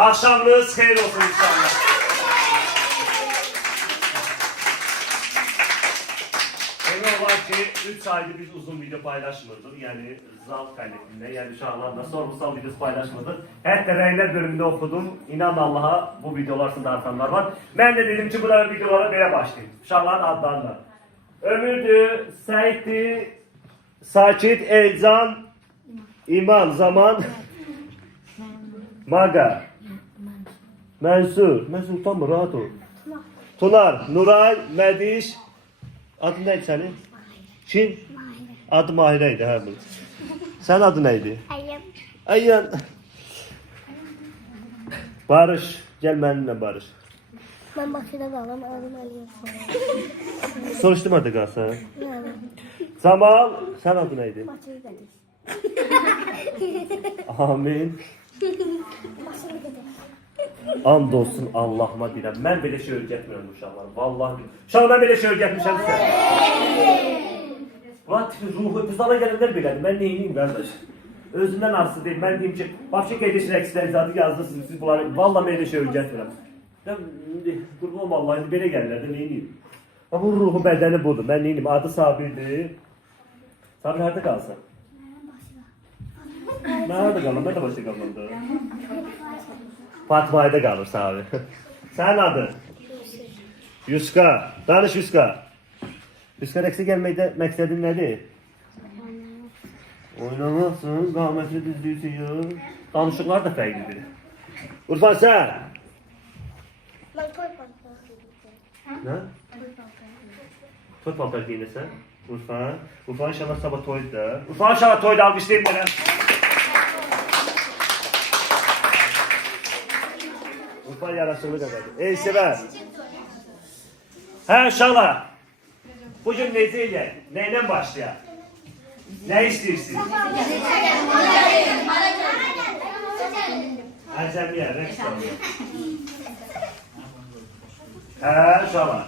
Akşamınız xeyir olsun inşallah. Demek var ki 3 aydır biz uzun video paylaşmırdık. Yani zal kaynakında, yani şu anlarda sorgusal videosu paylaşmadık. Hatta reyler bölümünde okudum. İnan Allah'a bu videolar artanlar var. Ben de dedim ki bu videolara böyle başlayayım. Uşaqların adlarla. Ömürdü, Seyit'ti, Sakit, Elcan, İman, Zaman, Maga, Mansur utanma, rahat ol. Tunar, Nuray, Mediş, adın neydi senin? Kim? Adı Mahireydi ha bu. Sen adı neydi? Ayım. Ayyan. Barış, gel benimle Barış. Ben Bakı'da kalan adım Aliye. Soruştum adı kalsa. Yani. Zamal, sen adı neydi? Bakı'yı dedik. Amin. Bakı'yı dedik. And olsun Allah'ıma deyirəm. Mən belə şey öyrətmirəm uşaqlara. Vallahi. Uşaqlar mən belə şey öyrətmişəm sizə. Ulan tipi ruhu qızlara gələnlər belədir. Mən neyiniyim qardaş? Özümdən asılı deyil. Mən deyim ki, Bakı Qeydiş rəqsləri zadı yazdınız. Siz bunları vallahi mən elə şey öyrətmirəm. Qurban vallahi belə gəlirlər də neyiniyim? Ama bu ruhu bədəni budur. Mən neyiniyim? Adı Sabirdir. Sabir harada qalsın? Mən harada qalım? Mən də başda qalım da. Fatma'da kalır abi. Sen adı? Yuska. Danış Yuska. Yuska Rex'e gelmekte məqsədin nədir? Oynamazsın, qamətli düzlüyüsün. Danışıqlar da fərqlidir. Urfan sen? Ben toy pantolonu. Ne? Toy paltar giyinirsən? Urfan. Urfan inşallah sabah toyda. Urfan inşallah toyda alqışlayın mənə. Urfan yaraşıqlı qədərdir. Ey sevər. Hə uşaqlar. Bugün necə eləyək? Nəylə başlayaq? Nə istəyirsiniz? Əcəmiyə, rəqs alıyor. Hə uşaqlar.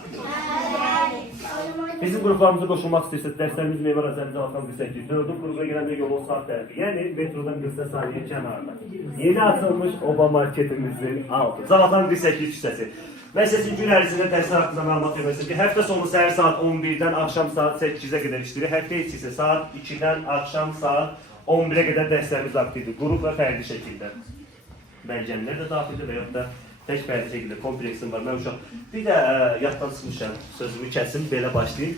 Bizim qruplarımıza qoşulmaq istəyirsiniz. Dərslərimiz Meyvar Azəmizə Altan 1800. 4-ün qrupa girəndə yolun saat tərəfi. Yəni metrodan 40 saniyə kənarda. Yeni açılmış Oba marketimizin altı. Zavatan 1800 küçəsi. Və sizin gün ərzində dərslər haqqında məlumat verməsiniz ki, həftə sonu səhər saat 11-dən axşam saat 8-ə qədər işləyir. Həftə içi isə saat 2-dən axşam saat 11-ə qədər dərslərimiz aktivdir. Qrup və fərdi şəkildə. Məncənlər də daxildir və yaxud da tək fərdi şəkildə kompleksim var. Mən uşaq bir də yaddan çıxmışam, sözümü kəsim, belə başlayayım.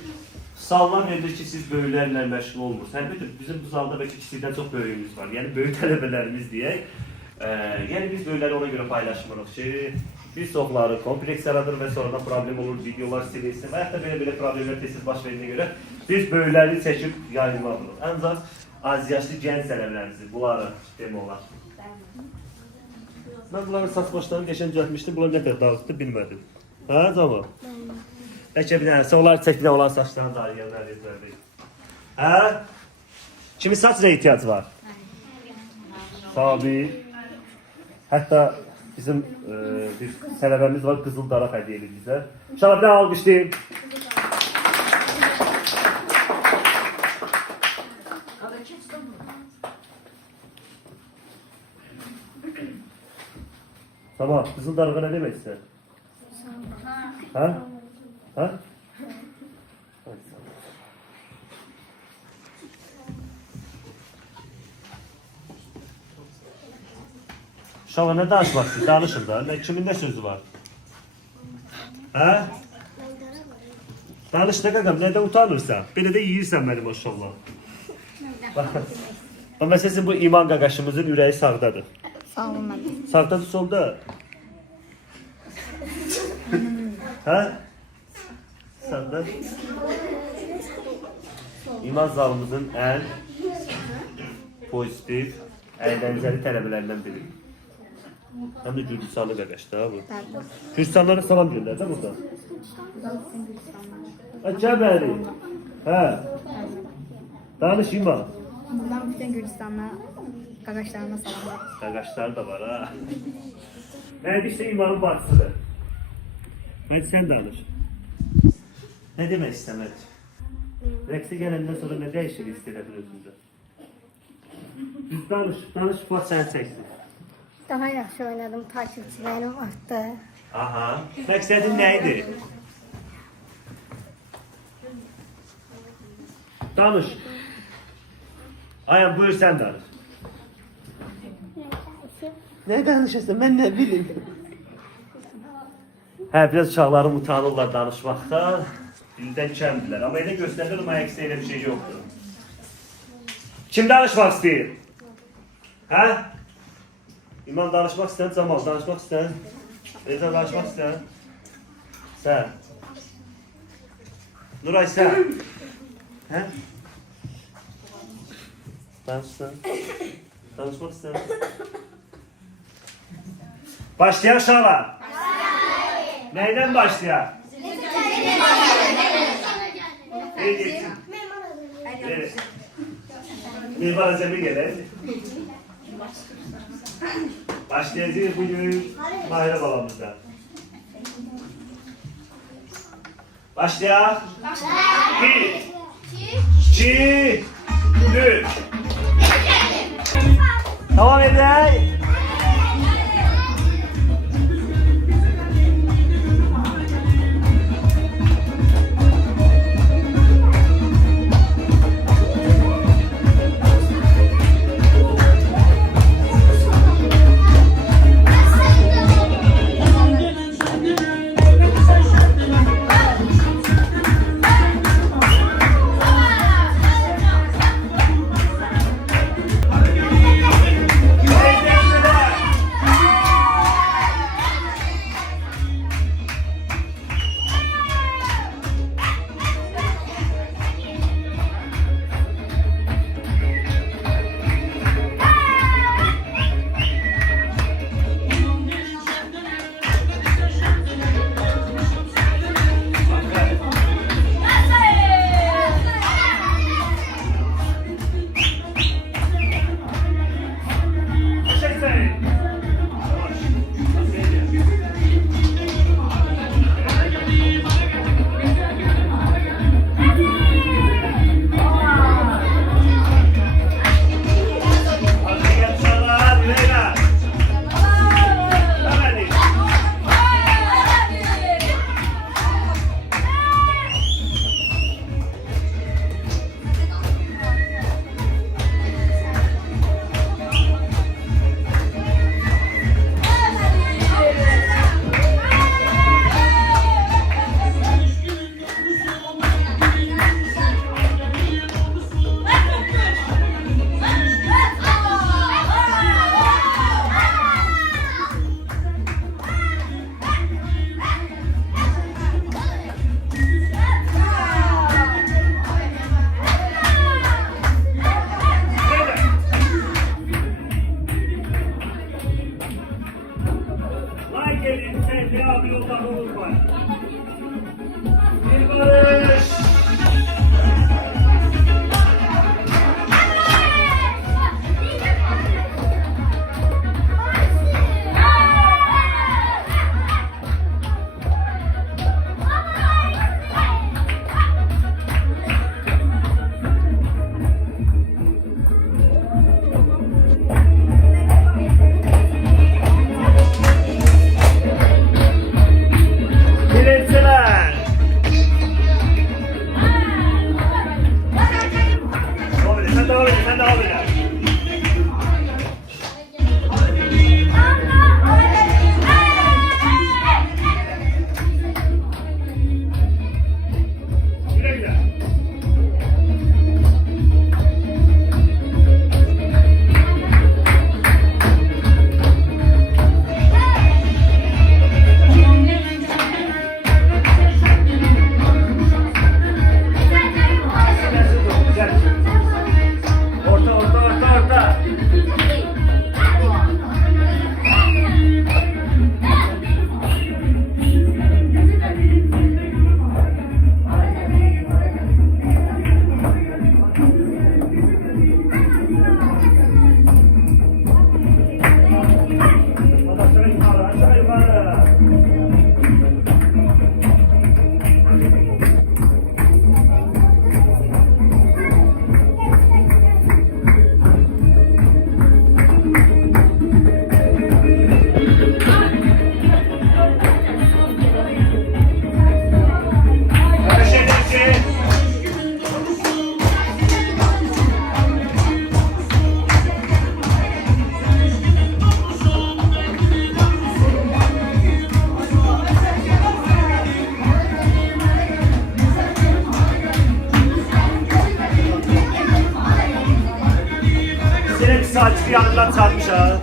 Salman verilir ki, siz böyüklərlə məşğul olmursunuz. Əlbəttə, bizim bu zalda bəlkə kiçikdən çox böyüyümüz var. Yəni, böyük tələbələrimiz deyək. Yəni, biz böyükləri ona görə paylaşmırıq ki, bir çoxları kompleks yaradır və sonradan problem olur, videolar silinsin və yaxud da belə-belə problemlər tez-tez baş verdiğine görə biz böyükləri çəkib yayınlamırıq. Ancaq az yaşlı gənc tələbələrimizi, bunları demək olar. Mən bunların saç başlarını geçen düzəltmişdim, bunlar nə qədər dağıtdı bilmədim. Hə, Cama? Bəlkə bir dənəsə, onlar çəkdilə olan saçlarını da yerlərdir. Hə? Kimin saçına ihtiyac var? Tabii. Hətta bizim bir tələbəmiz var, qızıl daraq hədiyyə edir bizə. İnşallah bir alqışlayın. Tamam, qızıl darağa nə demək istəyir? Hə? Hə? Uşaqlar nə danışmaq istəyir? Danışın da. Kimin nə sözü var? Hə? Danış nə qaqam, nədən utanırsan? Belə də yiyirsən mənim maşallah. Məsələn bu İman qaqaşımızın ürəyi sağdadır. Sağ olun mən. Sağdadır, solda. Hə? Sağda. İman zalımızın ən pozitiv, əyləncəli tələbələrindən biri. Hem de Gürcistanlı qaqaşdır ha bu. Gürcistanlara salam deyirlər də burada. Cəbəli. Hə. Danış İman. Buradan bütün Gürcistanlı qaqaşlarına salamlar. Qaqaşlar da var ha. Mənim işte İmanın bacısıdır. Hadi sen danış. Ne demək istəmək? Rəqsə gələndən sonra nə dəyişir istəyirlər özündə? Düz danış, Fuat səni çəksin. Daha yaxşı oynadım, takipçilerim arttı. Aha. Məqsədin nə idi? Danış. Ayhan buyur sen danış. Ne danışasın ben ne bileyim. Hə, biraz uşaqlarım utanırlar danışmaqda. Dildən kəmdirlər. Amma elə göstərir, amma əksdə elə bir şey yoxdur. Kim danışmaq istəyir? Hə? İman danışmaq istəyən, Camal danışmaq istəyən. Reza danışmaq istəyən. Sən. Nuray sən. Hə? Danışsan. Danışmaq istəyən. Başlayan uşaqlar. Neyden başlayalım? Ne geçsin? Evet. Mimar Azem'e gelelim. Başlayacağız bugün Mahire babamızda. Başlayalım. 1, 2, 3. Tamam edelim. saat yanından çarpmış ha.